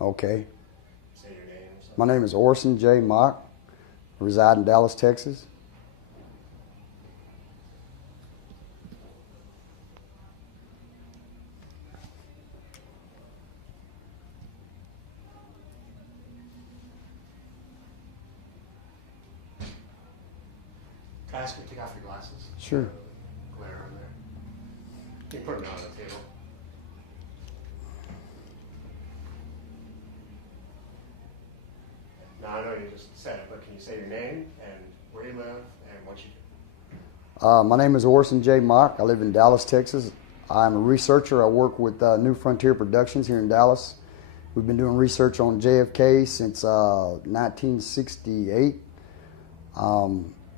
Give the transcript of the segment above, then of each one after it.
Okay. Say your name or something. My name is Orrison J. I reside in Dallas, Texas. Can I ask you to take off your glasses? Sure. Glare on there. You can put them on the table. Now I know you just said it, but can you say your name and where you live and what you do? My name is Orrison J. I live in Dallas, Texas. I'm a researcher. I work with New Frontier Productions here in Dallas. We've been doing research on JFK since 1968.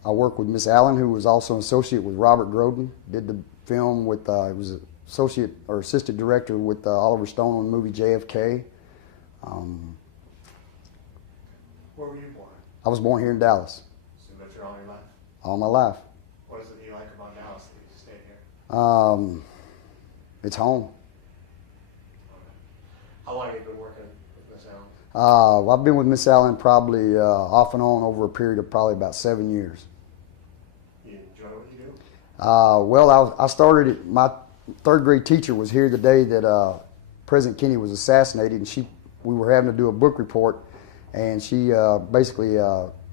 I work with Miss Allen, who was also an associate with Robert Groden. Did the film with, was associate or assistant director with Oliver Stone on the movie JFK. Where were you born? I was born here in Dallas. So you lived here all your life? All my life. What is it you like about Dallas that you stayed here? It's home. Okay. How long have you been working with Miss Allen? I've been with Miss Allen probably off and on over a period of probably about 7 years. You enjoy what you do? Well, I started, my third grade teacher was here the day that President Kennedy was assassinated, and we were having to do a book report, and she basically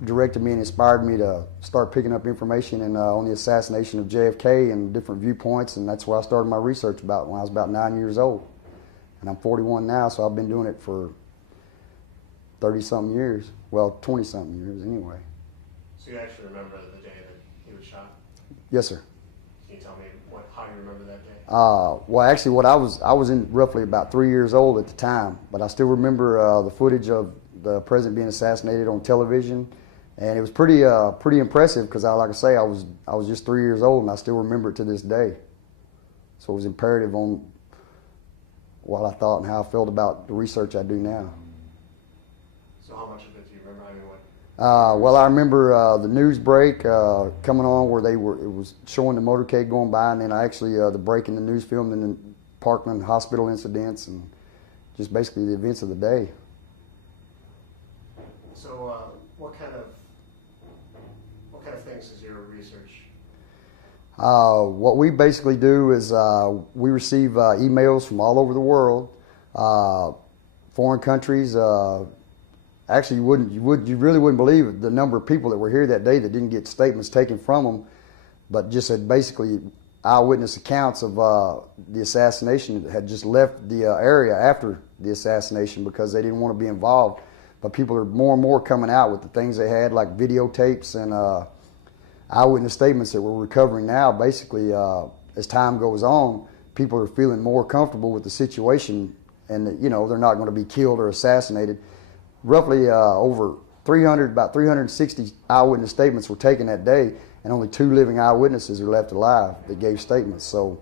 directed me and inspired me to start picking up information on the assassination of JFK and different viewpoints, and that's where I started my research about when I was about 9 years old. And I'm 41 now, so I've been doing it for 30-something years. Well, 20-something years anyway. So you actually remember the day that he was shot? Yes, sir. Can you tell me how you remember that day? Well, actually, I was in roughly about 3 years old at the time, but I still remember the footage of the president being assassinated on television, and it was pretty impressive because, like I say, I was just 3 years old, and I still remember it to this day. So it was imperative on what I thought and how I felt about the research I do now. So how much of it do you remember? I mean, what? Well, I remember the news break coming on where it was showing the motorcade going by, and then the break in the news film, and then Parkland hospital incidents, and just basically the events of the day. So what kind of things is your research? What we basically do is we receive emails from all over the world, foreign countries. Actually, you really wouldn't believe the number of people that were here that day that didn't get statements taken from them, but just had basically eyewitness accounts of the assassination, that had just left the area after the assassination because they didn't want to be involved. But people are more and more coming out with the things they had, like videotapes and eyewitness statements that we're recovering now. Basically, as time goes on, people are feeling more comfortable with the situation, and that, they're not going to be killed or assassinated. Roughly about 360 eyewitness statements were taken that day, and only 2 living eyewitnesses are left alive that gave statements. So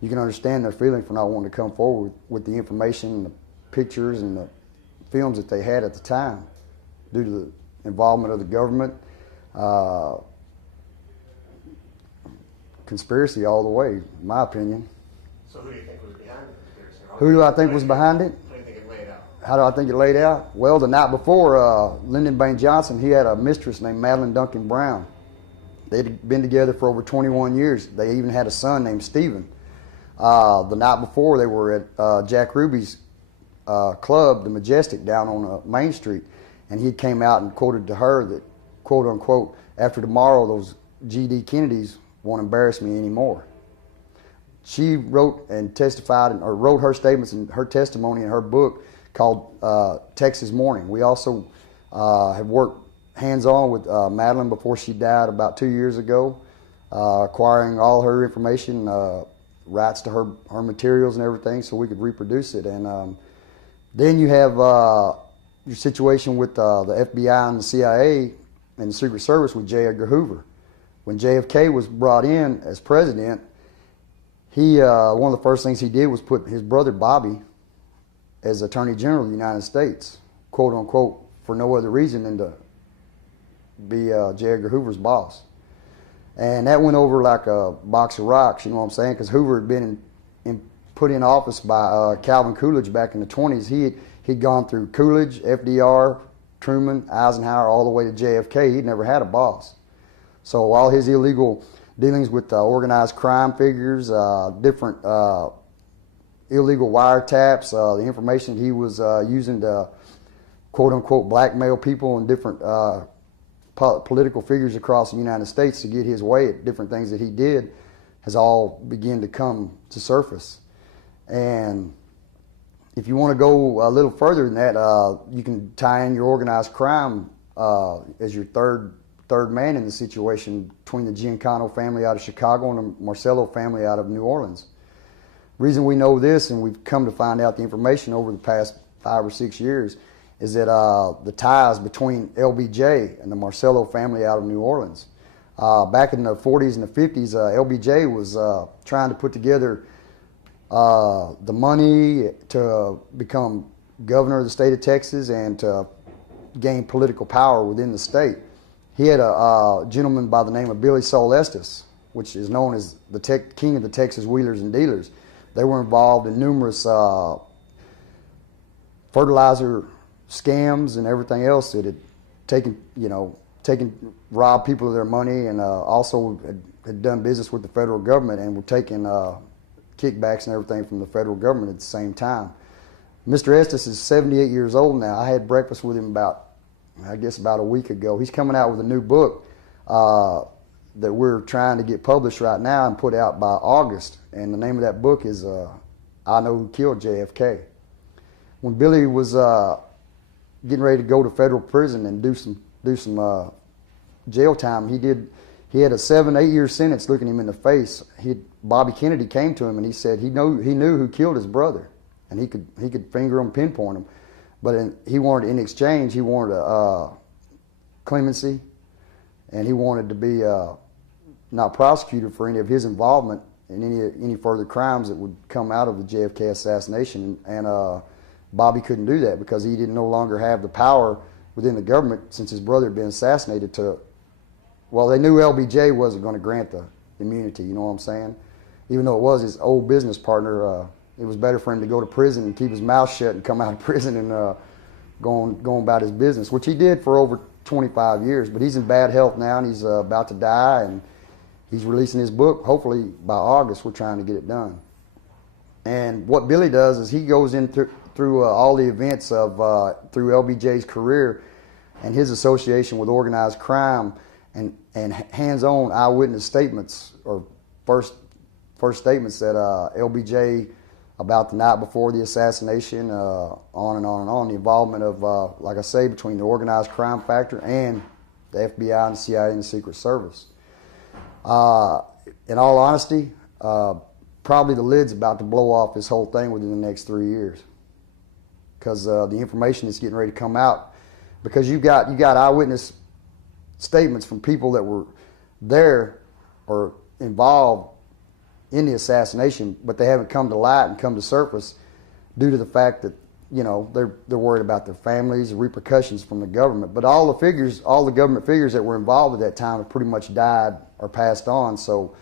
you can understand their feeling for not wanting to come forward with the information and the pictures and the films that they had at the time due to the involvement of the government. Conspiracy all the way, in my opinion. So who do you think was behind the conspiracy? Who do I think was behind it? How do you think it laid out? How do I think it laid out? Well, the night before, Lyndon Baines Johnson, he had a mistress named Madeline Duncan Brown. They'd been together for over 21 years. They even had a son named Stephen. The night before, they were at Jack Ruby's club, the Majestic, down on Main Street, and he came out and quoted to her that, quote unquote, after tomorrow, those G.D. Kennedys won't embarrass me anymore. She wrote and testified, or wrote her statements and her testimony in her book called Texas Morning. We also have worked hands-on with Madeline before she died about 2 years ago, acquiring all her information, rights to her materials and everything, so we could reproduce it. And then you have your situation with the FBI and the CIA and the Secret Service with J. Edgar Hoover. When JFK was brought in as president, he one of the first things he did was put his brother Bobby as Attorney General of the United States, quote unquote, for no other reason than to be J. Edgar Hoover's boss. And that went over like a box of rocks, you know what I'm saying? Because Hoover had been put in office by Calvin Coolidge back in the 20s. He'd gone through Coolidge, FDR, Truman, Eisenhower, all the way to JFK. He'd never had a boss. So all his illegal dealings with organized crime figures, different illegal wiretaps, the information he was using to quote-unquote blackmail people and different political figures across the United States to get his way at different things that he did has all begun to come to surface. And if you want to go a little further than that, you can tie in your organized crime as your third man in the situation between the Giancano family out of Chicago and the Marcello family out of New Orleans. Reason we know this, and we've come to find out the information over the past 5 or 6 years, is that the ties between LBJ and the Marcello family out of New Orleans. Back in the 40s and the 50s, LBJ was trying to put together the money to become governor of the state of Texas and to gain political power within the state. He had a gentleman by the name of Billy Sol Estes, which is known as the king of the Texas wheelers and dealers. They were involved in numerous fertilizer scams and everything else that had robbed people of their money, and also had done business with the federal government and were taking kickbacks and everything from the federal government at the same time. Mr. Estes is 78 years old now. I had breakfast with him about a week ago. He's coming out with a new book that we're trying to get published right now and put out by August. And the name of that book is I Know Who Killed JFK. When Billy was getting ready to go to federal prison and do some jail time, he had a 7-8 year sentence looking him in the face. Bobby Kennedy came to him and he said he knew who killed his brother, and he could finger him, pinpoint him. But in exchange, he wanted clemency, and he wanted to be not prosecuted for any of his involvement in any further crimes that would come out of the JFK assassination. And Bobby couldn't do that because he didn't no longer have the power within the government since his brother had been assassinated well, they knew LBJ wasn't going to grant the immunity, you know what I'm saying? Even though it was his old business partner, it was better for him to go to prison and keep his mouth shut and come out of prison and going about his business, which he did for over 25 years. But he's in bad health now, and he's about to die, and he's releasing his book. Hopefully by August, we're trying to get it done. And what Billy does is he goes in through all the events of through LBJ's career and his association with organized crime, and hands-on eyewitness statements, or first statements that LBJ, about the night before the assassination, on and on and on, the involvement of, like I say, between the organized crime factor and the FBI and the CIA and the Secret Service. In all honesty, probably the lid's about to blow off this whole thing within the next 3 years, because the information is getting ready to come out. Because you got eyewitness statements from people that were there or involved in the assassination, but they haven't come to light and come to surface due to the fact that, they're worried about their families, the repercussions from the government. But all the government figures that were involved at that time have pretty much died or passed on, so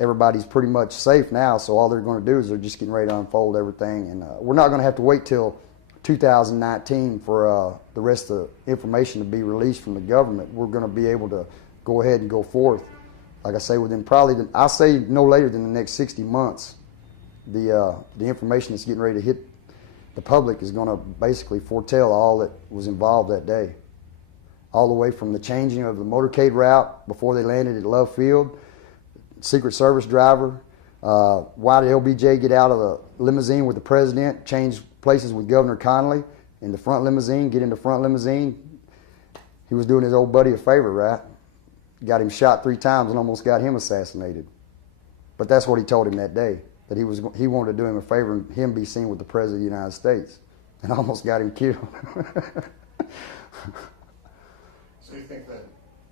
everybody's pretty much safe now. So all they're going to do is they're just getting ready to unfold everything, and we're not going to have to wait till 2019 for the rest of the information to be released from the government. We're going to be able to go ahead and go forth. Like I say, within I say no later than the next 60 months, the information that's getting ready to hit the public is going to basically foretell all that was involved that day. All the way from the changing of the motorcade route before they landed at Love Field, Secret Service driver, why did LBJ get out of the limousine with the president, change places with Governor Connolly in the front limousine, get in the front limousine. He was doing his old buddy a favor, right? Got him shot 3 times and almost got him assassinated. But that's what he told him that day, that he wanted to do him a favor and him be seen with the President of the United States, and almost got him killed. So you think that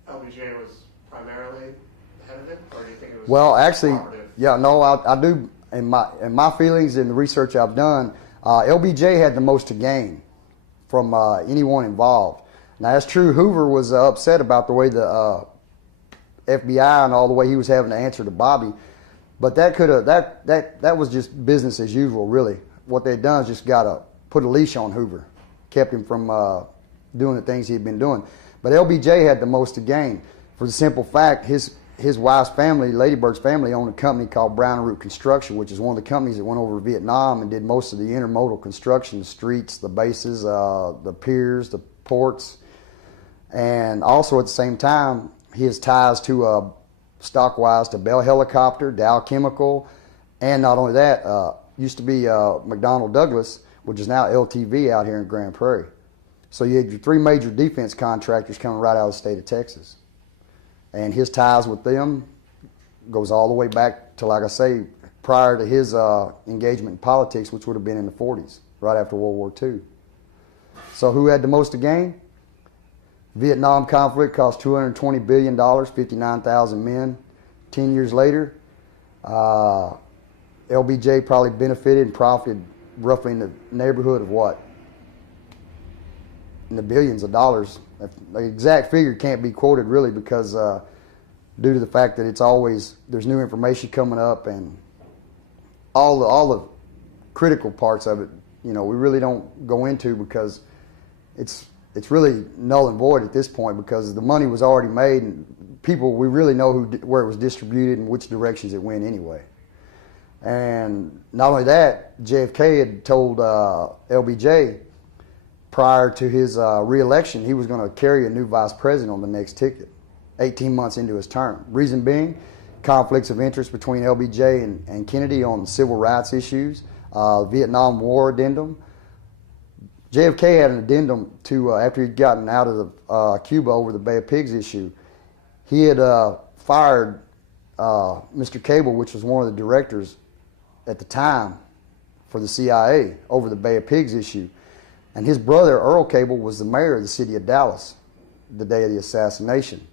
LBJ was primarily the head of it, or do you think it was? Well, actually, yeah, no, I do. In my feelings and the research I've done, LBJ had the most to gain from anyone involved. Now, that's true. Hoover was upset about the way the FBI and all the way he was having to answer to Bobby, but that was just business as usual, really. What they'd done is just got put a leash on Hoover, kept him from doing the things he'd been doing. But LBJ had the most to gain for the simple fact his wife's family, Lady Bird's family, owned a company called Brown and Root Construction, which is one of the companies that went over to Vietnam and did most of the intermodal construction, the streets, the bases, the piers, the ports. And also at the same time, he has ties to stock-wise to Bell Helicopter, Dow Chemical, and not only that, used to be McDonnell Douglas, which is now LTV out here in Grand Prairie. So you had your three major defense contractors coming right out of the state of Texas. And his ties with them goes all the way back to, like I say, prior to his engagement in politics, which would have been in the 40s, right after World War II. So who had the most to gain? Vietnam conflict cost $220 billion, 59,000 men. 10 years later, LBJ probably benefited and profited roughly in the neighborhood of what? In the billions of dollars. The exact figure can't be quoted really because due to the fact that it's always, there's new information coming up and all the critical parts of it, you know, we really don't go into because it's really null and void at this point because the money was already made and people, we really know where it was distributed and which directions it went anyway. And not only that, JFK had told LBJ prior to his re-election he was going to carry a new vice president on the next ticket 18 months into his term. Reason being, conflicts of interest between LBJ and Kennedy on civil rights issues, Vietnam War addendum. JFK had an addendum to, after he'd gotten out of Cuba over the Bay of Pigs issue, he had fired Mr. Cable, which was one of the directors at the time for the CIA over the Bay of Pigs issue. And his brother, Earl Cable, was the mayor of the city of Dallas the day of the assassination.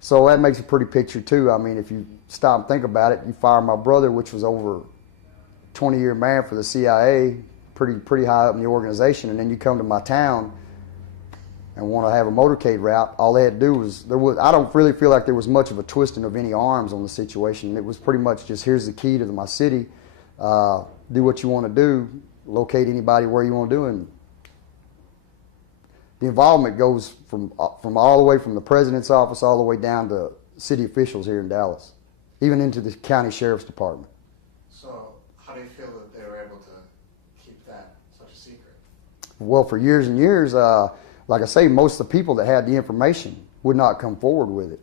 So that makes a pretty picture too. I mean, if you stop and think about it, you fire my brother, which was over 20-year man for the CIA, pretty high up in the organization, and then you come to my town and want to have a motorcade route. All they had to do was, I don't really feel like there was much of a twisting of any arms on the situation. It was pretty much just, here's the key to my city, do what you want to do, locate anybody where you want to do, and the involvement goes from all the way from the president's office all the way down to city officials here in Dallas, even into the county sheriff's department. So how do you feel that they were able to keep that such a secret? Well, for years and years, like I say, most of the people that had the information would not come forward with it.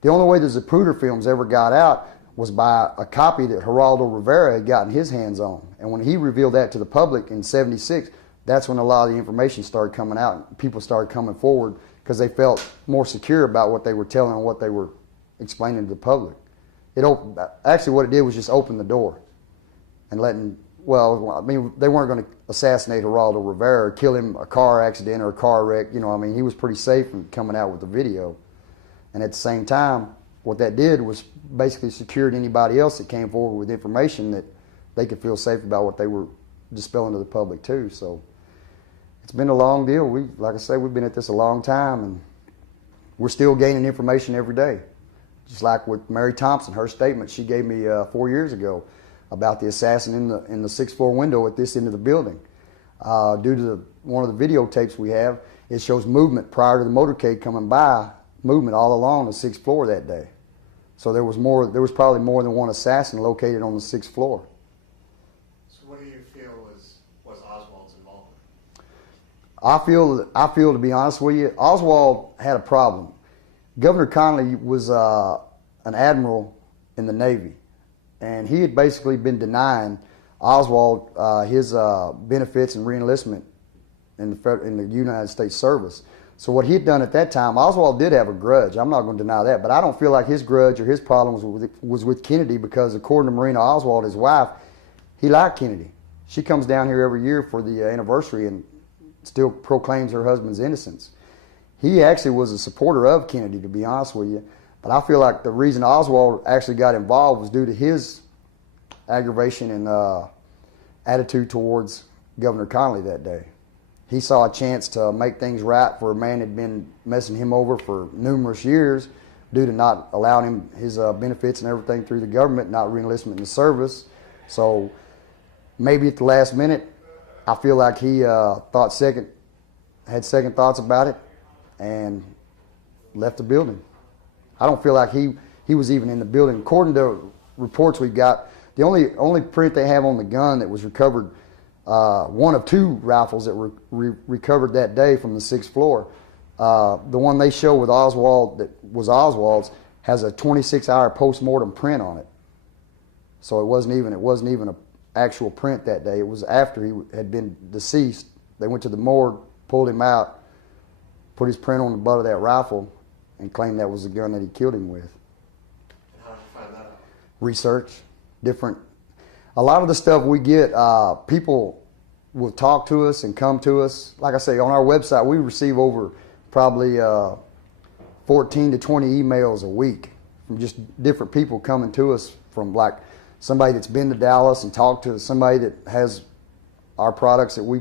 The only way the Zapruder films ever got out was by a copy that Geraldo Rivera had gotten his hands on. And when he revealed that to the public in '76, that's when a lot of the information started coming out. People started coming forward because they felt more secure about what they were telling and what they were explaining to the public. Actually, what it did was just open the door and letting, well, I mean, they weren't going to assassinate Geraldo Rivera or kill him a car accident or a car wreck. You know, I mean, he was pretty safe in coming out with the video. And at the same time, what that did was basically secured anybody else that came forward with information that they could feel safe about what they were dispelling to the public too. So it's been a long deal. Like I say, we've been at this a long time, and we're still gaining information every day. Just like with Mary Thompson, her statement she gave me 4 years ago about the assassin in the sixth floor window at this end of the building. Due to one of the videotapes we have, it shows movement prior to the motorcade coming by, movement all along the sixth floor that day. So there was probably more than one assassin located on the sixth floor. So what do you feel was Oswald's involvement? I feel, to be honest with you, Oswald had a problem. Governor Connally was an admiral in the Navy, and he had basically been denying Oswald his benefits and reenlistment in the United States service. So what he had done at that time, Oswald did have a grudge. I'm not going to deny that, but I don't feel like his grudge or his problem was with Kennedy, because according to Marina Oswald, his wife, he liked Kennedy. She comes down here every year for the anniversary and still proclaims her husband's innocence. He actually was a supporter of Kennedy, to be honest with you, but I feel like the reason Oswald actually got involved was due to his aggravation and attitude towards Governor Connally that day. He saw a chance to make things right for a man that had been messing him over for numerous years due to not allowing him his benefits and everything through the government, not reenlistment in the service. So maybe at the last minute, I feel like he had second thoughts about it and left the building. I don't feel like he was even in the building. According to reports we've got, the only print they have on the gun that was recovered, one of two rifles that were recovered that day from the 6th floor. The one they show with Oswald, that was Oswald's, has a 26-hour post-mortem print on it. So it wasn't even an actual print that day. It was after he had been deceased. They went to the morgue, pulled him out, put his print on the butt of that rifle, and claimed that was the gun that he killed him with. How did you find that out? Research, different. A lot of the stuff we get, people will talk to us and come to us. Like I say, on our website, we receive over probably 14 to 20 emails a week from just different people coming to us, from like somebody that's been to Dallas and talked to somebody that has our products that we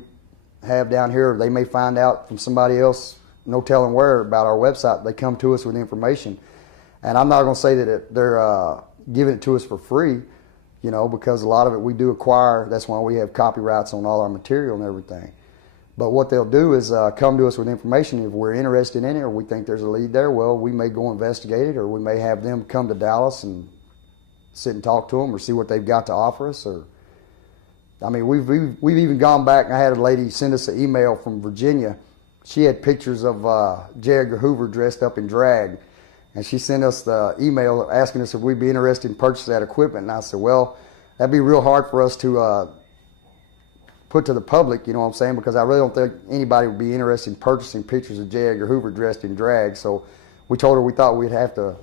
have down here. They may find out from somebody else, no telling where, about our website. They come to us with information. And I'm not going to say that they're giving it to us for free, you know, because a lot of it we do acquire. That's why we have copyrights on all our material and everything. But what they'll do is come to us with information. If we're interested in it or we think there's a lead there, well, we may go investigate it, or we may have them come to Dallas and sit and talk to them or see what they've got to offer us. Or, I mean, we've even gone back. I had a lady send us an email from Virginia. She had pictures of J. Edgar Hoover dressed up in drag, and she sent us the email asking us if we'd be interested in purchasing that equipment. And I said, well, that'd be real hard for us to put to the public, you know what I'm saying, because I really don't think anybody would be interested in purchasing pictures of J. Edgar Hoover dressed in drag. So we told her we thought we'd have to,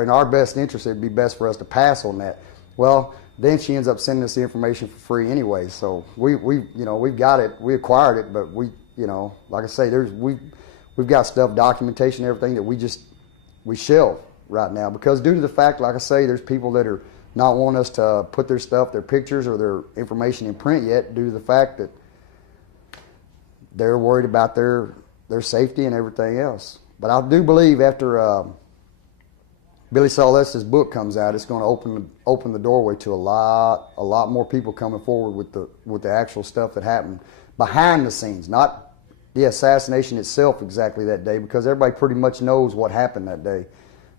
in our best interest, it'd be best for us to pass on that. Well, then she ends up sending us the information for free anyway. So we've got it, we acquired it, but we, you know, like I say, we've got stuff, documentation, everything that we shelve right now, because due to the fact, like I say, there's people that are not wanting us to put their stuff, their pictures or their information in print yet, due to the fact that they're worried about their safety and everything else. But I do believe after Billy Saules's book comes out, it's going to open the doorway to a lot more people coming forward with the actual stuff that happened behind the scenes, not the assassination itself exactly that day, because everybody pretty much knows what happened that day,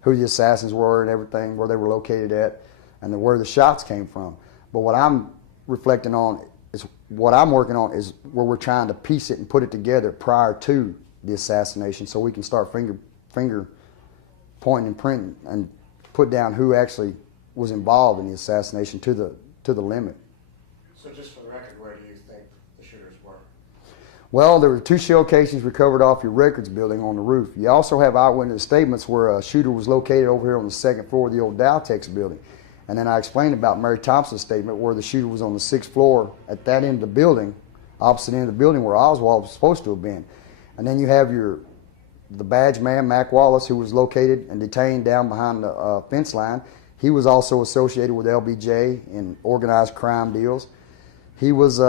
who the assassins were and everything, where they were located at, and where the shots came from. But what I'm reflecting on is, what I'm working on is where we're trying to piece it and put it together prior to the assassination, so we can start finger pointing and printing and put down who actually was involved in the assassination to the limit. So just for the record, where do you think the shooters were? Well, there were 2 shell casings recovered off your records building on the roof. You also have eyewitness statements where a shooter was located over here on the 2nd floor of the old Dowtex building. And then I explained about Mary Thompson's statement where the shooter was on the 6th floor at that end of the building, opposite end of the building where Oswald was supposed to have been. And then you have the badge man, Mac Wallace, who was located and detained down behind the fence line. He was also associated with LBJ in organized crime deals. He was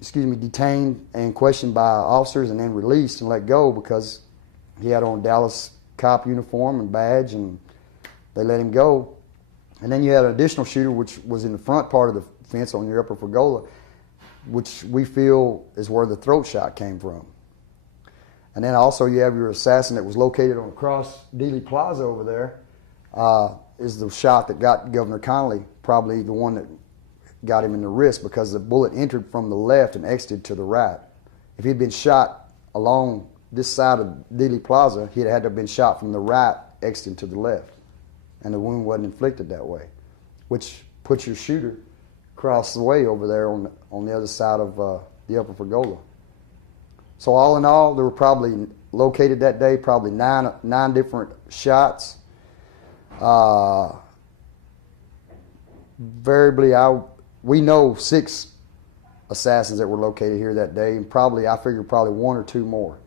detained and questioned by officers and then released and let go because he had on a Dallas cop uniform and badge, and they let him go. And then you had an additional shooter, which was in the front part of the fence on your upper pergola, which we feel is where the throat shot came from. And then also you have your assassin that was located on across Dealey Plaza over there, is the shot that got Governor Connolly, probably the one that got him in the wrist, because the bullet entered from the left and exited to the right. If he'd been shot along this side of Dealey Plaza, he'd had to have been shot from the right, exiting to the left. And the wound wasn't inflicted that way, which puts your shooter across the way over there on the other side of the upper pergola. So all in all, there were probably located that day probably nine different shots. Variably, we know 6 assassins that were located here that day, and I figure probably 1 or 2 more.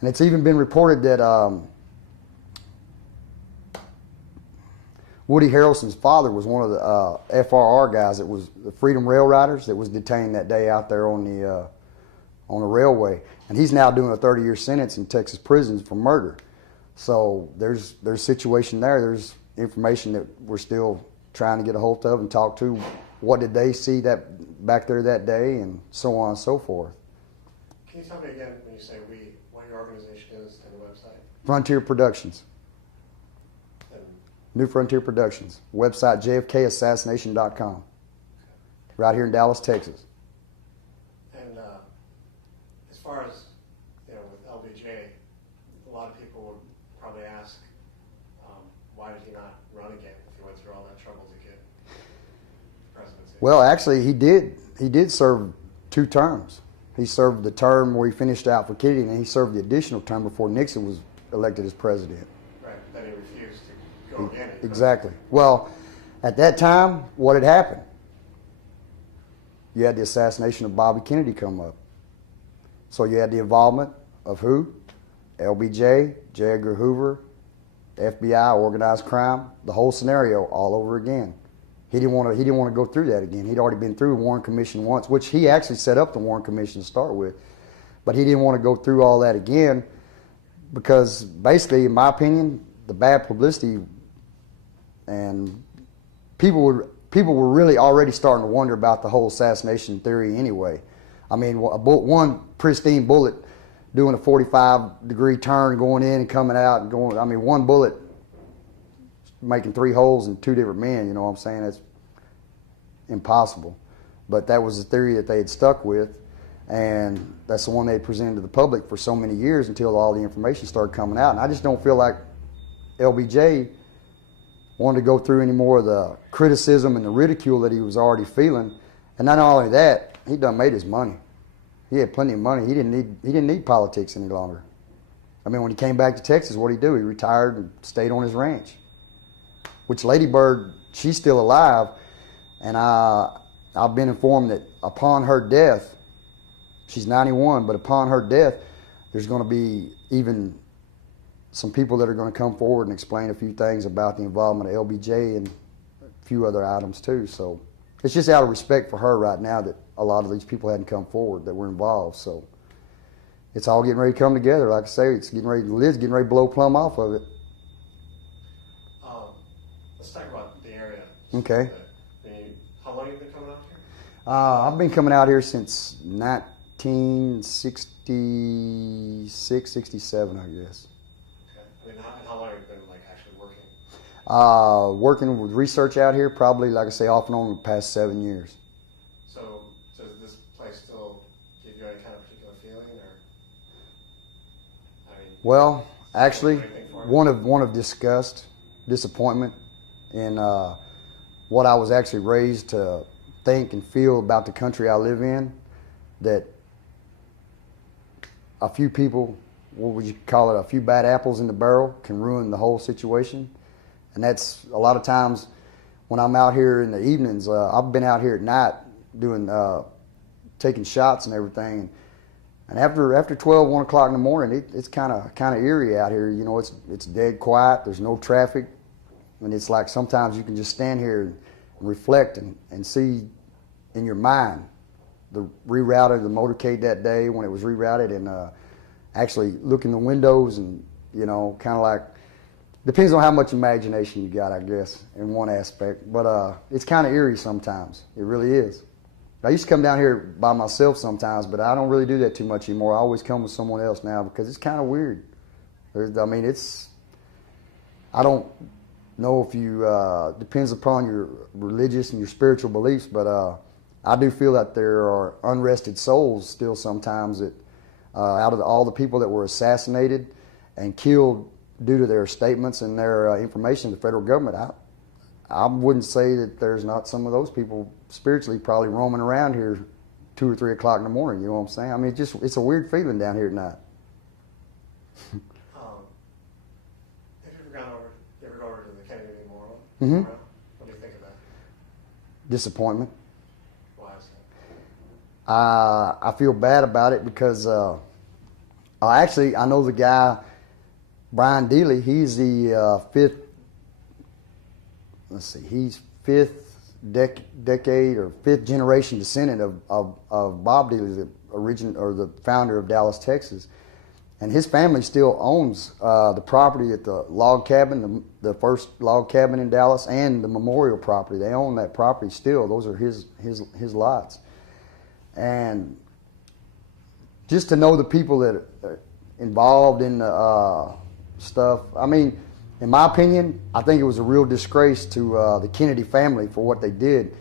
And it's even been reported that Woody Harrelson's father was one of the FRR guys that was the Freedom Rail Riders that was detained that day out there on the railway, and he's now doing a 30-year sentence in Texas prisons for murder. So there's situation there. There's information that we're still trying to get a hold of and talk to. What did they see that back there that day, and so on and so forth. Can you tell me again, when you say we, what your organization is and the website? Frontier Productions. And, New Frontier Productions. Website jfkassassination.com. Right here in Dallas, Texas. and as far as, with LBJ, a lot of people would probably ask, why did he not run again if he went through all that trouble to get the presidency? Well, actually, he did serve 2 terms. He served the term where he finished out for Kennedy, and he served the additional term before Nixon was elected as president. Right, but then he refused to go again. Exactly. Well, at that time, what had happened? You had the assassination of Bobby Kennedy come up. So you had the involvement of who? LBJ, J. Edgar Hoover, the FBI, organized crime, the whole scenario all over again. He didn't want to go through that again. He'd already been through the Warren Commission once, which he actually set up the Warren Commission to start with. But he didn't want to go through all that again because basically, in my opinion, the bad publicity and people were really already starting to wonder about the whole assassination theory anyway. I mean, one pristine bullet doing a 45-degree turn, going in and coming out, and going. I mean, one bullet making 3 holes in 2 different men. You know what I'm saying? That's impossible. But that was the theory that they had stuck with, and that's the one they presented to the public for so many years until all the information started coming out. And I just don't feel like LBJ wanted to go through any more of the criticism and the ridicule that he was already feeling. And not only that, he done made his money. He had plenty of money. He didn't need politics any longer. I mean, when he came back to Texas, what did he do? He retired and stayed on his ranch. Which Lady Bird, she's still alive, and I've been informed that upon her death, she's 91, but upon her death, there's going to be even some people that are going to come forward and explain a few things about the involvement of LBJ and a few other items too. So it's just out of respect for her right now that a lot of these people hadn't come forward that were involved. So it's all getting ready to come together. Like I say, it's getting ready. Lid's getting ready to blow plumb off of it. Let's talk about the area. Okay. How long have you been coming out here? I've been coming out here since 1966, 67, I guess. Okay. I mean, how long have you been actually working? Working with research out here, probably, like I say, off and on the past 7 years. So does this place still give you any kind of particular feeling, or? I mean, well, actually, one one of disgust, disappointment in what I was actually raised to think and feel about the country I live in, that a few people, what would you call it, a few bad apples in the barrel can ruin the whole situation. And that's a lot of times when I'm out here in the evenings, I've been out here at night doing, taking shots and everything. And after 12, 1 o'clock in the morning, it's kind of eerie out here. You know, it's dead quiet. There's no traffic. And it's like sometimes you can just stand here and reflect and see in your mind the reroute of the motorcade that day when it was rerouted, and actually look in the windows and, kind of like, depends on how much imagination you got, I guess, in one aspect. But it's kind of eerie sometimes. It really is. I used to come down here by myself sometimes, but I don't really do that too much anymore. I always come with someone else now because it's kind of weird. I don't know if you, depends upon your religious and your spiritual beliefs, but I do feel that there are unrested souls still sometimes that out of all the people that were assassinated and killed due to their statements and their information to the federal government, I wouldn't say that there's not some of those people spiritually probably roaming around here 2 or 3 o'clock in the morning. You know what I'm saying? I mean, it's a weird feeling down here at night. You ever go over to the Kennedy Memorial? Mm-hmm. What do you think of that? Disappointment. Why is that? I feel bad about it because actually I know the guy, Brian Dealey. He's the he's fifth decade or 5th generation descendant of Bob Dealey, the founder of Dallas, Texas. And his family still owns the property at the log cabin, the first log cabin in Dallas, and the memorial property. They own that property still. Those are his lots. And just to know the people that are involved in the stuff, I mean, in my opinion, I think it was a real disgrace to the Kennedy family for what they did.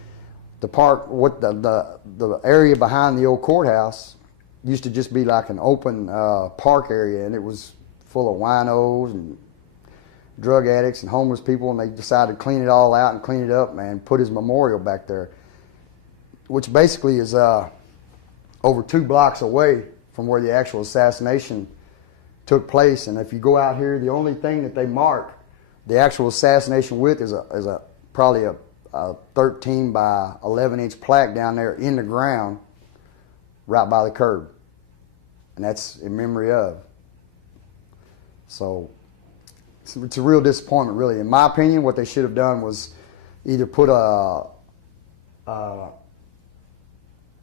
The park, the area behind the old courthouse used to just be like an open park area, and it was full of winos and drug addicts and homeless people, and they decided to clean it all out and clean it up, man, put his memorial back there, which basically is over 2 blocks away from where the actual assassination took place. And if you go out here, the only thing that they mark the actual assassination with is probably a 13 by 11 inch plaque down there in the ground right by the curb, and that's in memory of. So it's a real disappointment, really. In my opinion, what they should have done was either put a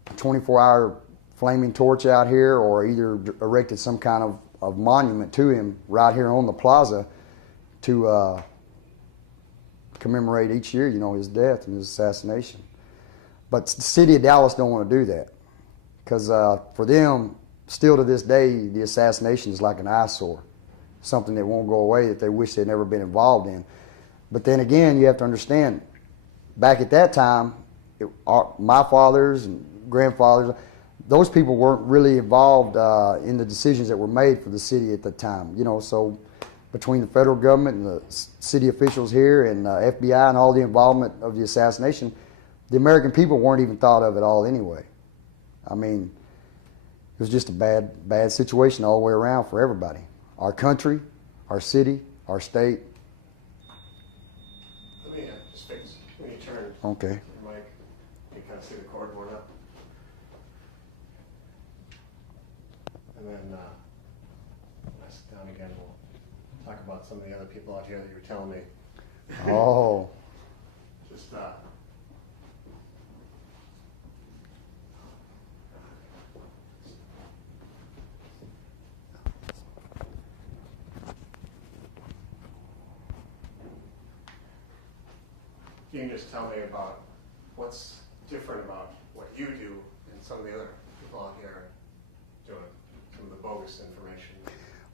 24-hour flaming torch out here, or either erected some kind of monument to him right here on the plaza to commemorate each year, you know, his death and his assassination. But the city of Dallas don't want to do that, because for them, still to this day, the assassination is like an eyesore, something that won't go away, that they wish they'd never been involved in. But then again, you have to understand, back at that time, my fathers and grandfathers, those people weren't really involved in the decisions that were made for the city at the time. You know, so between the federal government and the city officials here and FBI and all the involvement of the assassination, the American people weren't even thought of at all anyway. I mean, it was just a bad situation all the way around for everybody. Our country, our city, our state. Let me just fix when you turn Okay. your mic, you kind of see the cord going up. And then when I sit down again, we'll talk about some of the other people out here that you were telling me. Oh. Just you can just tell me about what's different about what you do and some of the other people out here doing some of the bogus information.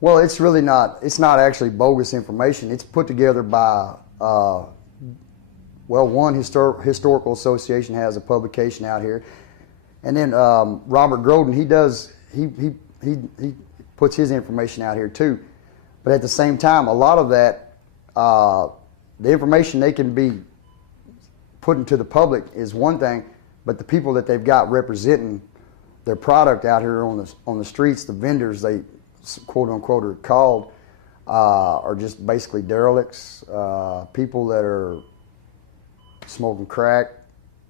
Well, it's really not. It's not actually bogus information. It's put together by, well, one historical association has a publication out here, and then Robert Groden, he puts his information out here too. But at the same time, a lot of that, the information they can be putting to the public is one thing, but the people that they've got representing their product out here on the streets, the vendors, they quote unquote are called, are just basically derelicts, people that are smoking crack,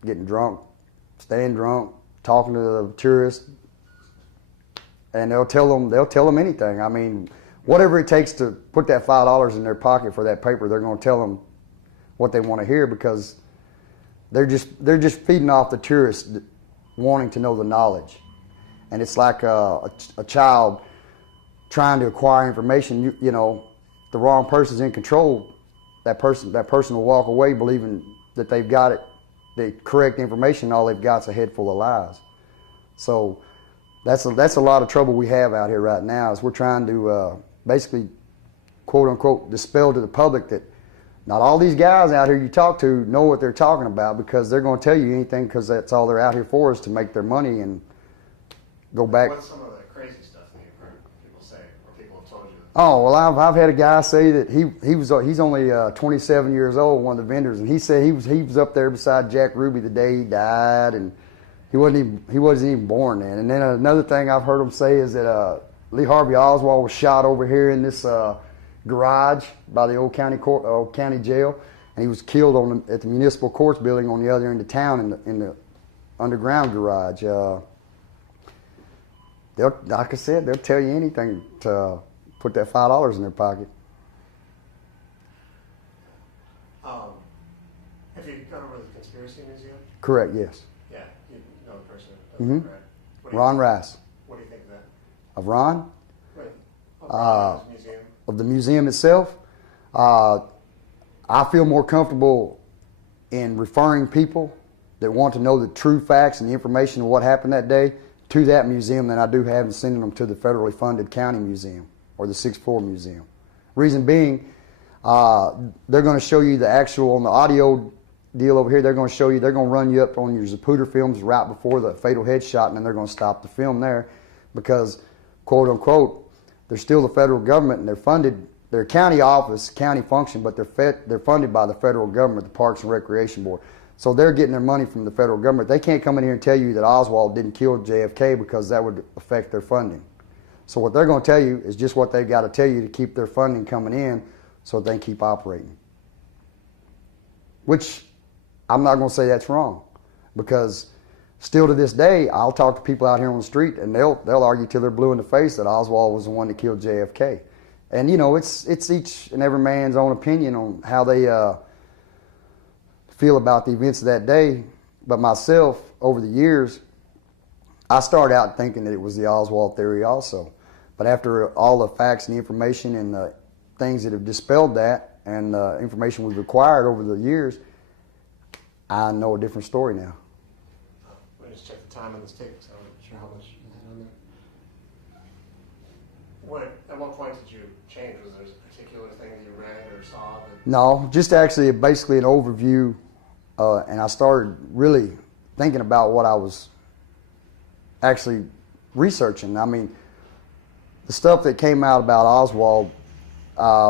getting drunk, staying drunk, talking to the tourists, and they'll tell them anything. I mean, whatever it takes to put that $5 in their pocket for that paper, they're going to tell them what they want to hear, because they're just feeding off the tourists wanting to know the knowledge. And it's like a child trying to acquire information. You know, the wrong person's in control. That person will walk away believing that they've got it, the correct information. All they've got's a head full of lies. So that's a lot of trouble we have out here right now. Is we're trying to basically, quote unquote, dispel to the public that not all these guys out here you talk to know what they're talking about, because they're going to tell you anything, because that's all they're out here for, is to make their money and go back. What's some of the crazy stuff that you've heard people say, or people have told you? Oh, well, I've had a guy say that he's only 27 years old, one of the vendors, and he said he was up there beside Jack Ruby the day he died, and he wasn't even born then. And then another thing I've heard him say is that Lee Harvey Oswald was shot over here in this garage by the old county jail, and he was killed at the municipal courts building on the other end of town in the underground garage. Like I said, they'll tell you anything to put that $5 in their pocket. Have you gone over to the Conspiracy Museum? Correct. Yes. Yeah, you know the person that does it, right? Ron Rice. What do you think of that? Of Ron? Right. Of Ron's museum. Of the museum itself, I feel more comfortable in referring people that want to know the true facts and the information of what happened that day to that museum than I do having sending them to the federally funded county museum or the sixth floor museum. Reason being, they're going to show you the actual, on the audio deal over here, they're going to show you, they're going to run you up on your Zapruder films right before the fatal headshot, and then they're going to stop the film there because, quote unquote, they're still the federal government and they're funded, they're a county office, county function, but they're funded by the federal government, the Parks and Recreation Board. So they're getting their money from the federal government. They can't come in here and tell you that Oswald didn't kill JFK because that would affect their funding. So what they're going to tell you is just what they've got to tell you to keep their funding coming in so they can keep operating. Which I'm not going to say that's wrong, because still to this day, I'll talk to people out here on the street and they'll argue till they're blue in the face that Oswald was the one that killed JFK. And you know, it's each and every man's own opinion on how they feel about the events of that day. But myself, over the years, I started out thinking that it was the Oswald theory also. But after all the facts and the information and the things that have dispelled that and the information we've acquired over the years, I know a different story now. Let me just check the time on this tape, so I'm not sure how much you had on there. At what point did you change? Was there a particular thing that you read or saw? No, just actually basically an overview, and I started really thinking about what I was actually researching. I mean, the stuff that came out about Oswald,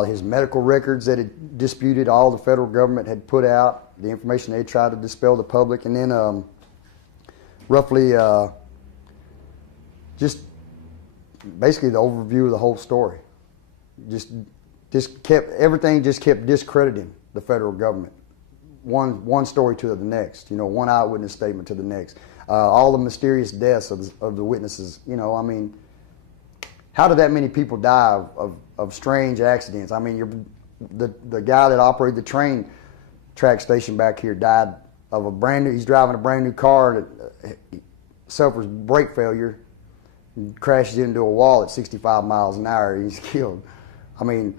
his medical records that had disputed all the federal government had put out, the information they tried to dispel the public, and then roughly just basically the overview of the whole story. Everything just kept discrediting the federal government. One story to the next, you know, one eyewitness statement to the next. All the mysterious deaths of the witnesses, you know, I mean, how did that many people die of strange accidents? I mean, the guy that operated the train track station back here died of he's driving a brand new car that suffers brake failure, and crashes into a wall at 65 miles an hour, he's killed. I mean,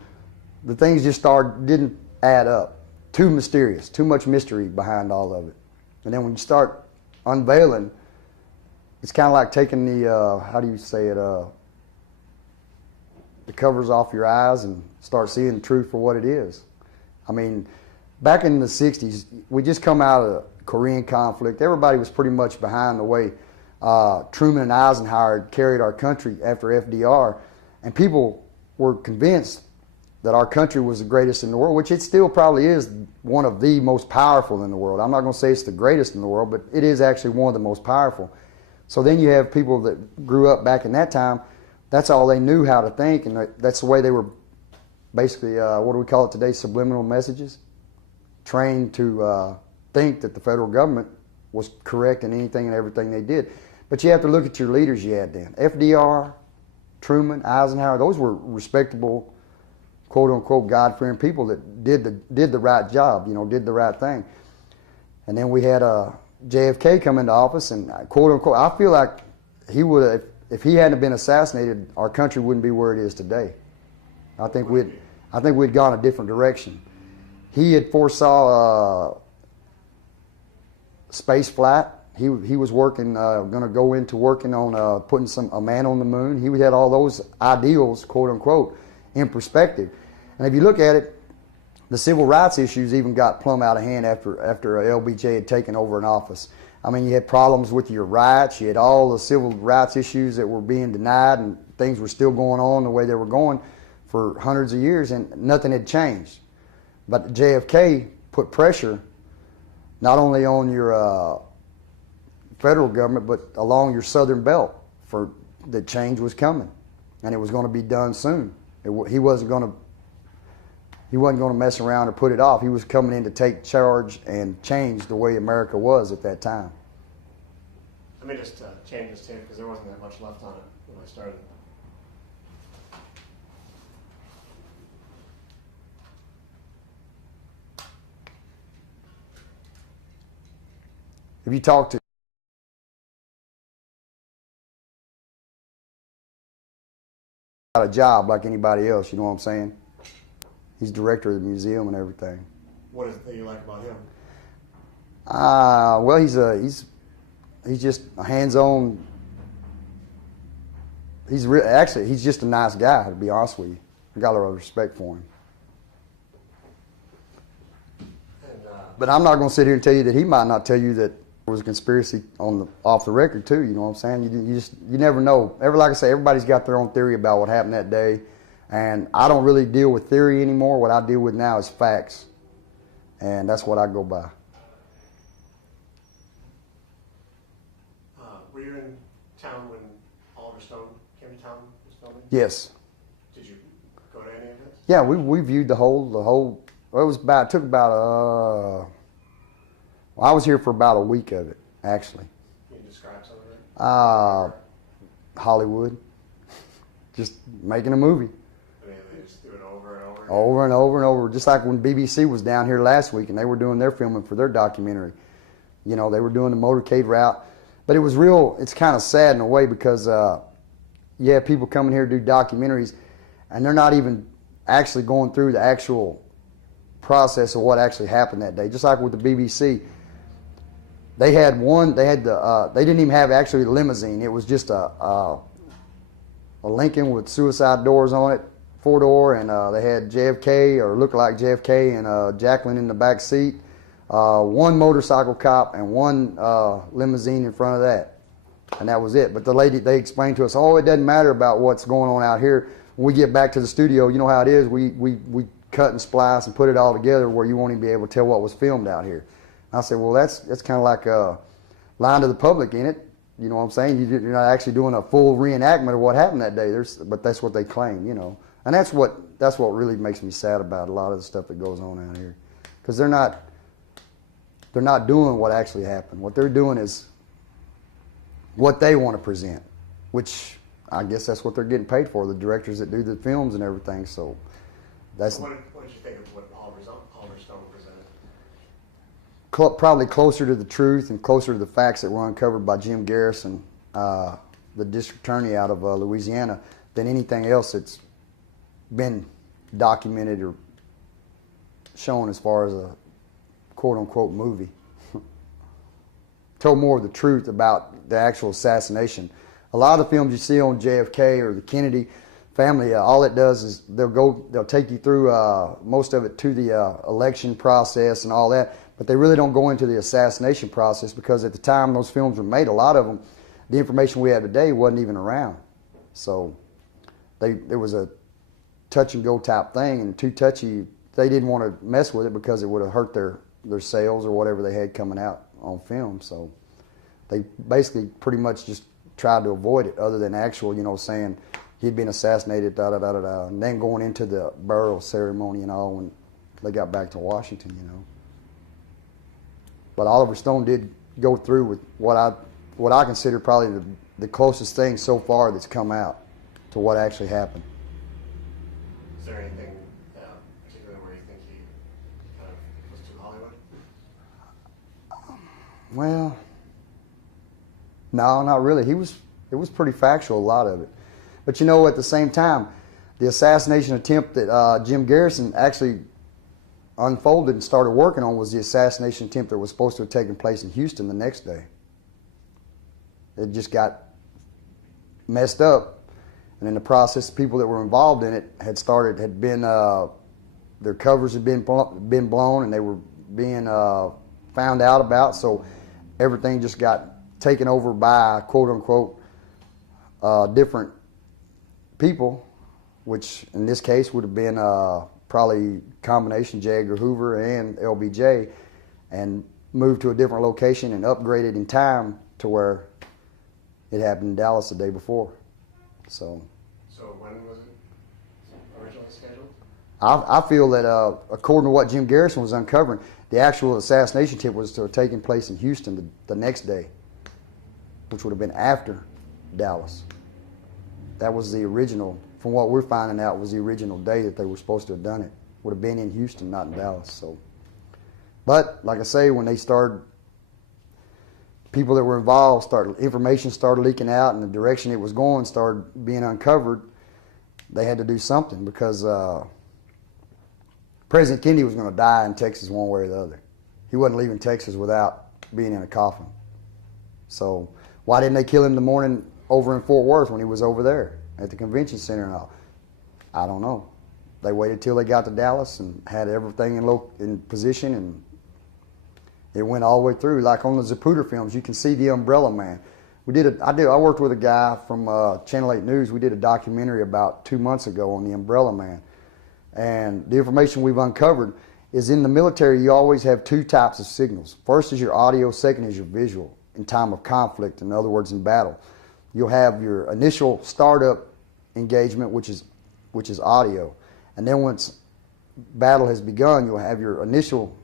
the things just didn't add up. Too mysterious, too much mystery behind all of it. And then when you start unveiling, it's kind of like taking the, how do you say it, the covers off your eyes and start seeing the truth for what it is. I mean, back in the 60s, we just come out of the Korean conflict. Everybody was pretty much behind the way Truman and Eisenhower had carried our country after FDR, and people were convinced that our country was the greatest in the world, which it still probably is one of the most powerful in the world. I'm not going to say it's the greatest in the world, but it is actually one of the most powerful. So then you have people that grew up back in that time, that's all they knew how to think, and that's the way they were basically, what do we call it today, subliminal messages? Trained to think that the federal government was correct in anything and everything they did. But you have to look at your leaders you had then. FDR, Truman, Eisenhower, those were respectable, quote-unquote God-fearing people that did the right job, you know, did the right thing. And then we had JFK come into office, and quote-unquote, I feel like he would have, if he hadn't been assassinated, our country wouldn't be where it is today. I think we'd gone a different direction. He had foresaw space flight. He was working, going to go into working on putting a man on the moon. He had all those ideals, quote-unquote, in perspective. And if you look at it, the civil rights issues even got plumb out of hand after LBJ had taken over in office. I mean, you had problems with your rights. You had all the civil rights issues that were being denied, and things were still going on the way they were going for hundreds of years, and nothing had changed. But JFK put pressure not only on your federal government, but along your southern belt for the change was coming, and it was going to be done soon. He wasn't going to mess around or put it off. He was coming in to take charge and change the way America was at that time. Let me just change this tape because there wasn't that much left on it when I started. If you talk to a job like anybody else, you know what I'm saying? He's director of the museum and everything. What is it that you like about him? Well, he's just a hands-on. Actually, he's just a nice guy, to be honest with you. I got a lot of respect for him. But I'm not going to sit here and tell you that he might not tell you that there was a conspiracy off the record too. You know what I'm saying? You never know. Like I say, everybody's got their own theory about what happened that day, and I don't really deal with theory anymore. What I deal with now is facts, and that's what I go by. Were you in town when Oliver Stone came to town? Was filming? Yes. Did you go to any of it? Yeah, we viewed the whole. Well, it took about well, I was here for about a week of it, actually. Can you describe some of it? Hollywood. Just making a movie. I mean, they just do it over and over again. Over and over and over. Just like when BBC was down here last week and they were doing their filming for their documentary. You know, they were doing the motorcade route. But it was it's kind of sad in a way because you have people coming here to do documentaries and they're not even actually going through the actual process of what actually happened that day. Just like with the BBC, they didn't even have actually a limousine. It was just a Lincoln with suicide doors on it, 4-door, and they had JFK, or looked like JFK, and Jacqueline in the back seat, one motorcycle cop, and one limousine in front of that, and that was it. But they explained to us, oh, it doesn't matter about what's going on out here. When we get back to the studio, you know how it is. We cut and splice and put it all together where you won't even be able to tell what was filmed out here. And I said, well, that's kind of like lying to the public, ain't it? You know what I'm saying? You're not actually doing a full reenactment of what happened that day. But that's what they claim, you know. And that's what really makes me sad about a lot of the stuff that goes on out here, because they're not doing what actually happened. What they're doing is what they want to present, which I guess that's what they're getting paid for, the directors that do the films and everything. So that's. What did you think of what Oliver Stone presented? Probably closer to the truth and closer to the facts that were uncovered by Jim Garrison, the district attorney out of Louisiana, than anything else that's been documented or shown as far as a quote-unquote movie. Told more of the truth about the actual assassination. A lot of the films you see on JFK or the Kennedy family, all it does is they'll take you through most of it to the election process and all that, but they really don't go into the assassination process, because at the time those films were made, a lot of them, the information we have today wasn't even around. So there was a touch and go type thing, and too touchy, they didn't want to mess with it because it would have hurt their sales or whatever they had coming out on film. So they basically pretty much just tried to avoid it, other than actual, you know, saying he'd been assassinated, da-da-da-da-da, and then going into the burial ceremony and all when they got back to Washington, you know. But Oliver Stone did go through with what I consider probably the closest thing so far that's come out to what actually happened. Is there anything particularly where you think he kind of was too Hollywood? Well, no, not really. It was pretty factual, a lot of it. But you know, at the same time, the assassination attempt that Jim Garrison actually unfolded and started working on was the assassination attempt that was supposed to have taken place in Houston the next day. It just got messed up, and in the process, the people that were involved in it had been their covers had been blown, and they were being found out about. So everything just got taken over by quote unquote different people, which in this case would have been probably combination J. Edgar Hoover and LBJ, and moved to a different location and upgraded in time to where it happened in Dallas the day before. So when was it originally scheduled? I feel that according to what Jim Garrison was uncovering, the actual assassination attempt was to have taken place in Houston the next day, which would have been after Dallas. That was the original, from what we're finding out, was the original day that they were supposed to have done it. Would have been in Houston, not in Dallas. So, but like I say, when they started, people that were involved information started leaking out, and the direction it was going started being uncovered. They had to do something, because President Kennedy was going to die in Texas one way or the other. He wasn't leaving Texas without being in a coffin. So why didn't they kill him the morning over in Fort Worth when he was over there at the convention center and all? I don't know. They waited till they got to Dallas and had everything in position, and it went all the way through. Like on the Zapruder films, you can see the Umbrella Man. I worked with a guy from Channel 8 News. We did a documentary about 2 months ago on the Umbrella Man. And the information we've uncovered is in the military, you always have two types of signals. First is your audio, second is your visual in time of conflict, in other words, in battle. You'll have your initial startup engagement, which is audio. And then once battle has begun, you'll have your initial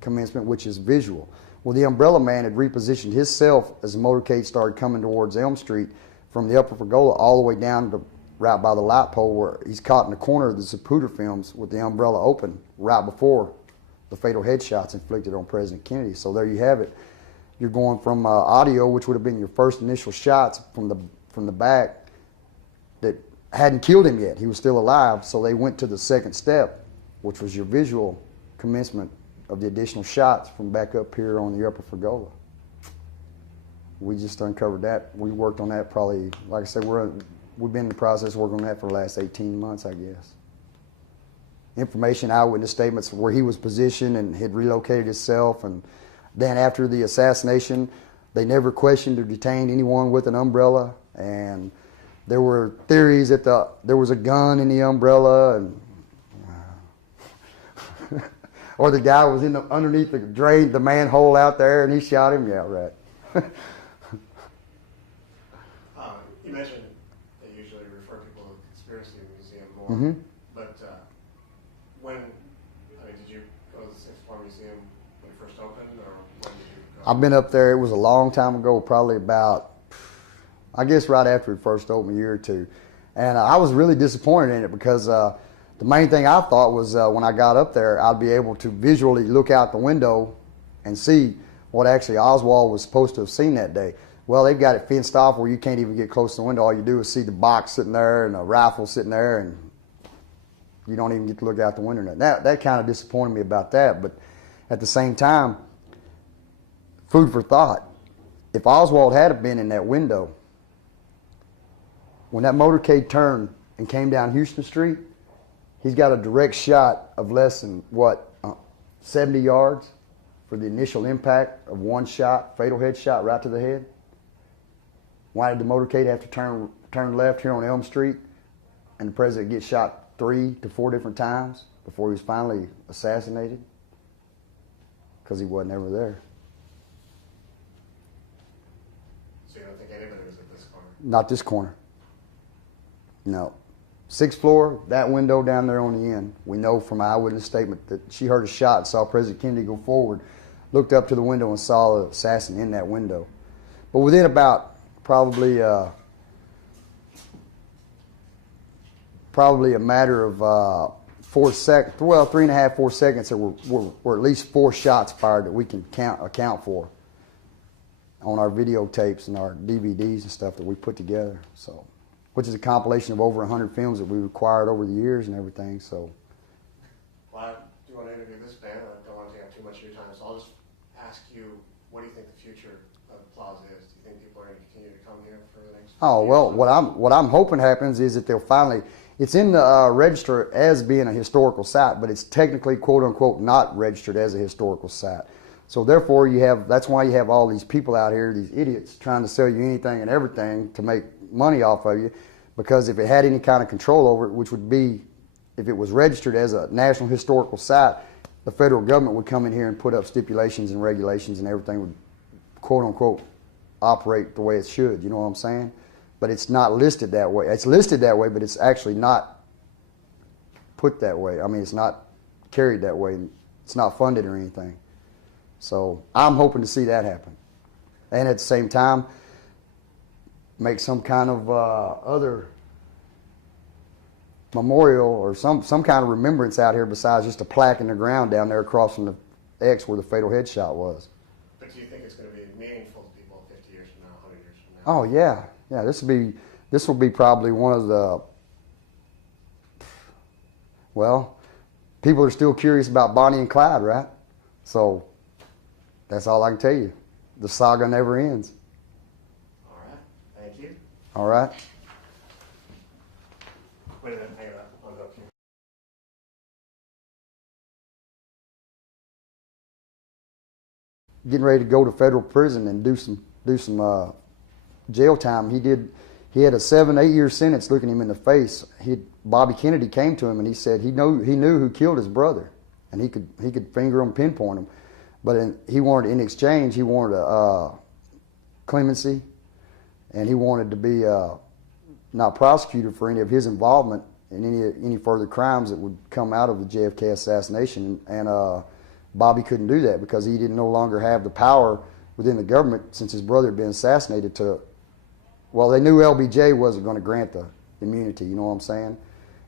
commencement, which is visual. Well, the Umbrella Man had repositioned himself as the motorcade started coming towards Elm Street from the Upper Pergola all the way down to right by the light pole, where he's caught in the corner of the Zapruder films with the umbrella open right before the fatal headshots inflicted on President Kennedy. So there you have it. You're going from audio, which would have been your first initial shots from the back that hadn't killed him yet. He was still alive. So they went to the second step, which was your visual commencement of the additional shots from back up here on the Upper Pergola. We just uncovered that. We worked on that probably, like I said, we've been in the process of working on that for the last 18 months, I guess. Information, eyewitness statements where he was positioned and had relocated himself. And then after the assassination, they never questioned or detained anyone with an umbrella. And there were theories that there was a gun in the umbrella, and or the guy was underneath the drain, the manhole out there, and he shot him. Yeah, right. You mentioned they usually refer people to the Conspiracy Museum more, Mm-hmm. but did you go to the Sixth Floor Museum when it first opened, or when did you go? I've been up there. It was a long time ago, probably about, I guess, right after it first opened, a year or two. And I was really disappointed in it because the main thing I thought was when I got up there, I'd be able to visually look out the window and see what actually Oswald was supposed to have seen that day. Well, they've got it fenced off where you can't even get close to the window. All you do is see the box sitting there and a rifle sitting there, and you don't even get to look out the window. That kind of disappointed me about that. But at the same time, food for thought. If Oswald had been in that window, when that motorcade turned and came down Houston Street, he's got a direct shot of less than, 70 yards for the initial impact of one shot, fatal headshot right to the head. Why did the motorcade have to turn left here on Elm Street and the president get shot 3 to 4 different times before he was finally assassinated? Because he wasn't ever there. So you don't think anybody was at this corner? Not this corner. No. 6th floor, that window down there on the end. We know from eyewitness statement that she heard a shot and saw President Kennedy go forward, looked up to the window and saw the assassin in that window. But within about probably a matter of 3.5, 4 seconds, there were at least 4 shots fired that we can account for on our videotapes and our DVDs and stuff that we put together. So, which is a compilation of over 100 films that we acquired over the years and everything. So, well, I do want to interview this band. I don't want to take up too much of your time, so I'll just ask you, what do you think the future of the Plaza is? Do you think people are going to continue to come here for the next? Oh well, what I'm hoping happens is that they'll finally. It's in the register as being a historical site, but it's technically, quote unquote, not registered as a historical site. So therefore, that's why you have all these people out here, these idiots, trying to sell you anything and everything to make money off of you, because if it had any kind of control over it, which would be if it was registered as a national historical site, the federal government would come in here and put up stipulations and regulations, and everything would, quote unquote, operate the way it should. You know what I'm saying? But it's not listed that way. It's listed that way, but it's actually not put that way. I mean, it's not carried that way. It's not funded or anything. So I'm hoping to see that happen, and at the same time, make some kind of other memorial or some kind of remembrance out here besides just a plaque in the ground down there across from the X where the fatal headshot was. But do you think it's going to be meaningful to people 50 years from now, 100 years from now? Oh yeah, yeah. This will be probably one of the. Well, people are still curious about Bonnie and Clyde, right? So That's all I can tell you. The saga never ends. All right. Thank you. All right. Wait a minute. Hang on. Unhook you. Getting ready to go to federal prison and do some jail time. He had a 7-8 year sentence looking him in the face. Bobby Kennedy came to him and he said he knew who killed his brother, and he could finger him, pinpoint him, but he wanted, in exchange, he wanted clemency, and he wanted to be not prosecuted for any of his involvement in any further crimes that would come out of the JFK assassination. And Bobby couldn't do that because he didn't no longer have the power within the government, since his brother had been assassinated, well, they knew LBJ wasn't going to grant the immunity, you know what I'm saying?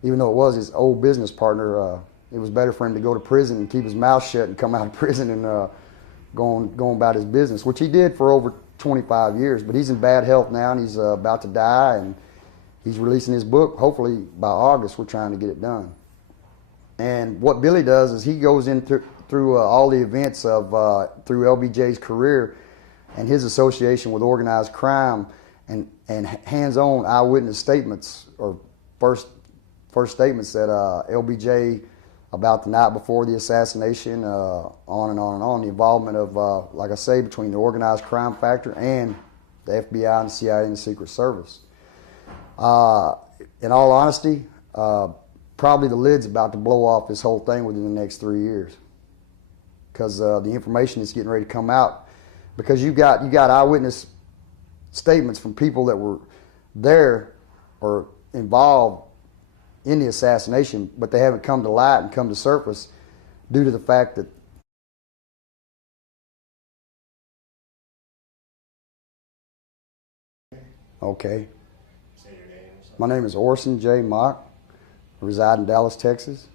Even though it was his old business partner, it was better for him to go to prison and keep his mouth shut and come out of prison and go about his business, which he did for over 25 years. But he's in bad health now, and he's about to die, and he's releasing his book. Hopefully by August, we're trying to get it done. And what Billy does is he goes in through all the events of through LBJ's career and his association with organized crime, and hands-on eyewitness statements, or first statements that LBJ, about the night before the assassination, on and on and on, the involvement of, like I say, between the organized crime factor and the FBI and the CIA and the Secret Service. In all honesty, probably the lid's about to blow off this whole thing within the next 3 years, because the information is getting ready to come out, because you got eyewitness statements from people that were there or involved in the assassination, but they haven't come to light and come to surface due to the fact that okay. Say your name. My name is Orrison J. I reside in Dallas, Texas.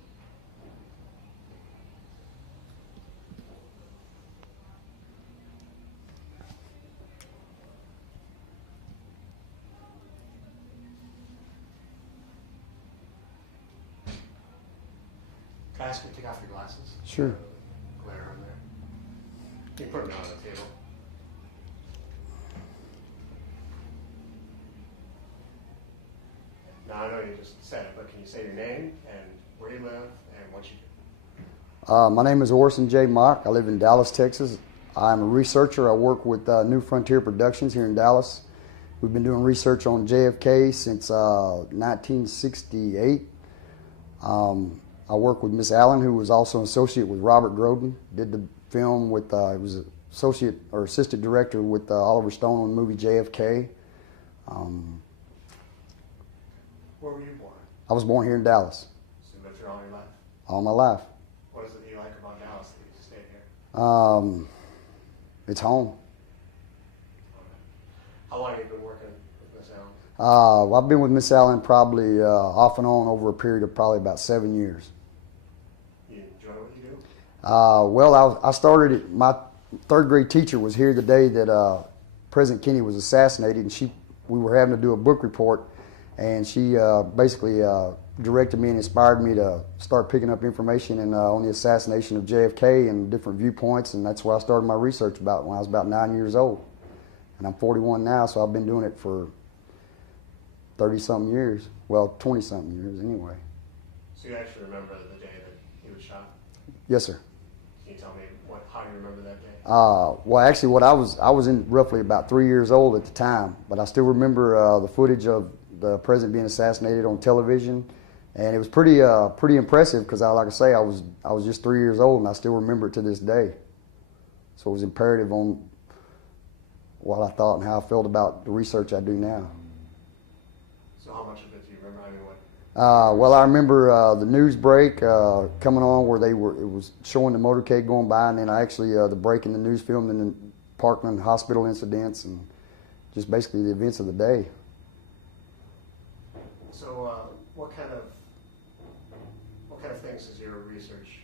Can I ask you to take off your glasses? Sure. Glare on there. You can put them down on the table. Now, I know you just said it, but can you say your name and where you live and what you do? My name is Orrison J. I live in Dallas, Texas. I'm a researcher. I work with New Frontier Productions here in Dallas. We've been doing research on JFK since 1968. I work with Miss Allen, who was also an associate with Robert Groden. Did the film with, was associate or assistant director with Oliver Stone on the movie JFK. Where were you born? I was born here in Dallas. So you lived here all your life? All my life. What is it you like about Dallas that you stayed here? It's home. Okay. How long have you been working with Miss Allen? I've been with Miss Allen probably off and on over a period of probably about 7 years. You enjoy what you do? Well, I started, my third grade teacher was here the day that President Kennedy was assassinated, and we were having to do a book report, and she basically directed me and inspired me to start picking up information on the assassination of JFK and different viewpoints, and that's where I started my research about when I was about 9 years old. And I'm 41 now, so I've been doing it for 30-something years. Well, 20-something years anyway. So you actually remember the day that he was shot? Yes, sir. Can you tell me how you remember that day? Well, actually, I was in roughly about 3 years old at the time, but I still remember the footage of the president being assassinated on television, and it was pretty impressive because, like I say, I was just 3 years old, and I still remember it to this day. So it was imperative on what I thought and how I felt about the research I do now. So how much of it do you remember? I mean, what? Well, I remember the news break coming on where it was showing the motorcade going by, and then actually the break in the news film, and then Parkland Hospital incidents, and just basically the events of the day. So what kind of things is your research?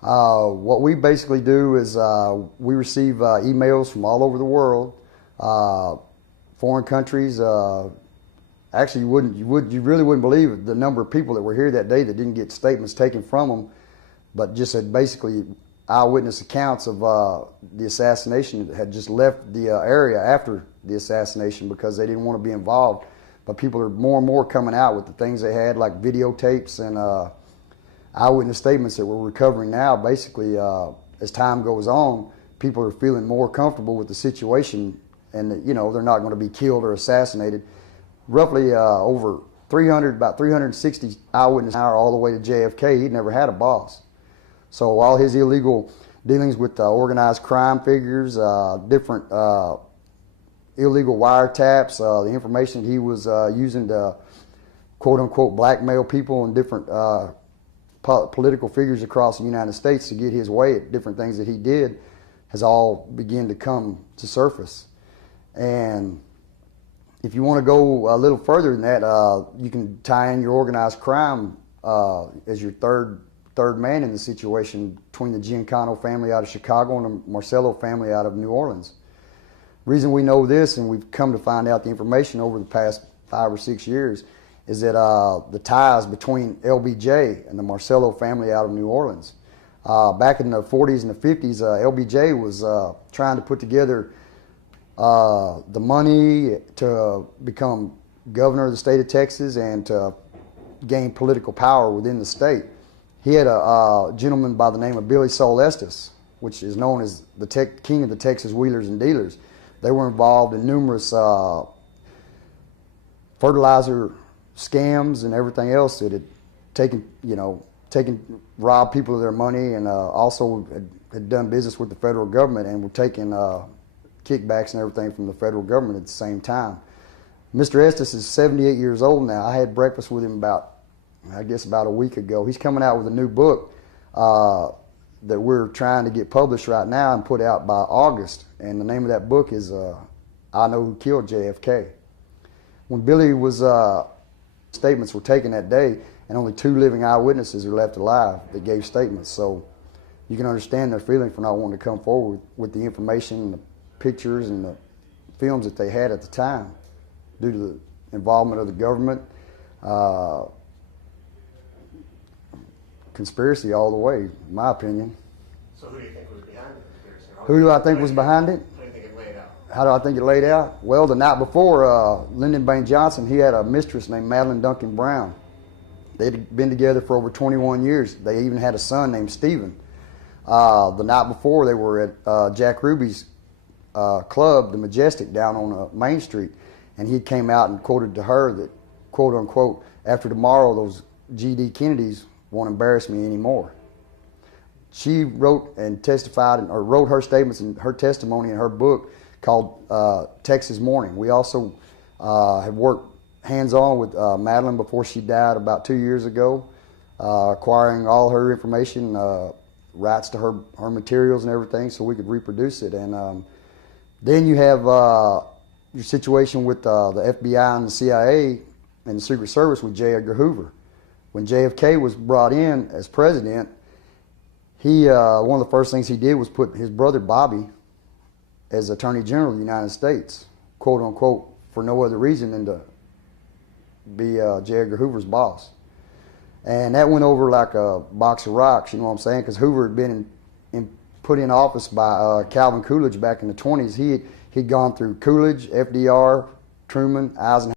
What we basically do is we receive emails from all over the world, foreign countries. Actually, you really wouldn't believe the number of people that were here that day that didn't get statements taken from them, but just had basically eyewitness accounts of the assassination had just left the area after the assassination because they didn't want to be involved. But people are more and more coming out with the things they had, like videotapes and eyewitness statements that we're recovering now. Basically, as time goes on, people are feeling more comfortable with the situation, and that, they're not going to be killed or assassinated. Roughly over 300, about 360 eyewitnesses all the way to JFK. He'd never had a boss. So all his illegal dealings with organized crime figures, different illegal wiretaps, the information he was using to quote-unquote blackmail people and different political figures across the United States to get his way at different things that he did has all begun to come to surface. And if you want to go a little further than that, you can tie in your organized crime as your third man in the situation between the Giancano family out of Chicago and the Marcello family out of New Orleans. Reason we know this, and we've come to find out the information over the past 5 or 6 years, is that the ties between LBJ and the Marcello family out of New Orleans. Back in the 40s and the 50s, LBJ was trying to put together the money to become governor of the state of Texas and to gain political power within the state. He had a gentleman by the name of Billy Sol Estes, which is known as the king of the Texas wheelers and dealers. They were involved in numerous fertilizer scams and everything else that had robbed people of their money, and also had done business with the federal government and were taking kickbacks and everything from the federal government at the same time. Mr. Estes is 78 years old now. I had breakfast with him about a week ago. He's coming out with a new book that we're trying to get published right now and put out by August. And the name of that book is I Know Who Killed JFK. When Billy was, statements were taken that day, and only 2 living eyewitnesses are left alive that gave statements. So you can understand their feeling for not wanting to come forward with the information and the pictures and the films that they had at the time due to the involvement of the government. Conspiracy all the way, in my opinion. So who do you think was behind the conspiracy? Who do I think was behind it? How do you think it laid out? How do I think it laid out? Well, the night before, Lyndon Baines Johnson, he had a mistress named Madeline Duncan Brown. They'd been together for over 21 years. They even had a son named Stephen. The night before, they were at Jack Ruby's club, the Majestic, down on Main Street, and he came out and quoted to her that, quote unquote, after tomorrow, those G.D. Kennedys won't embarrass me anymore. She wrote and testified, or wrote her statements and her testimony in her book called Texas Morning. We also have worked hands-on with Madeline before she died about 2 years ago, acquiring all her information, rights to her materials and everything so we could reproduce it. And then you have your situation with the FBI and the CIA and the Secret Service with J. Edgar Hoover. When JFK was brought in as president, he one of the first things he did was put his brother Bobby as Attorney General of the United States, quote unquote, for no other reason than to be J. Edgar Hoover's boss. And that went over like a box of rocks, you know what I'm saying? Because Hoover had been put in office by Calvin Coolidge back in the 20s. He'd gone through Coolidge, FDR, Truman, Eisenhower.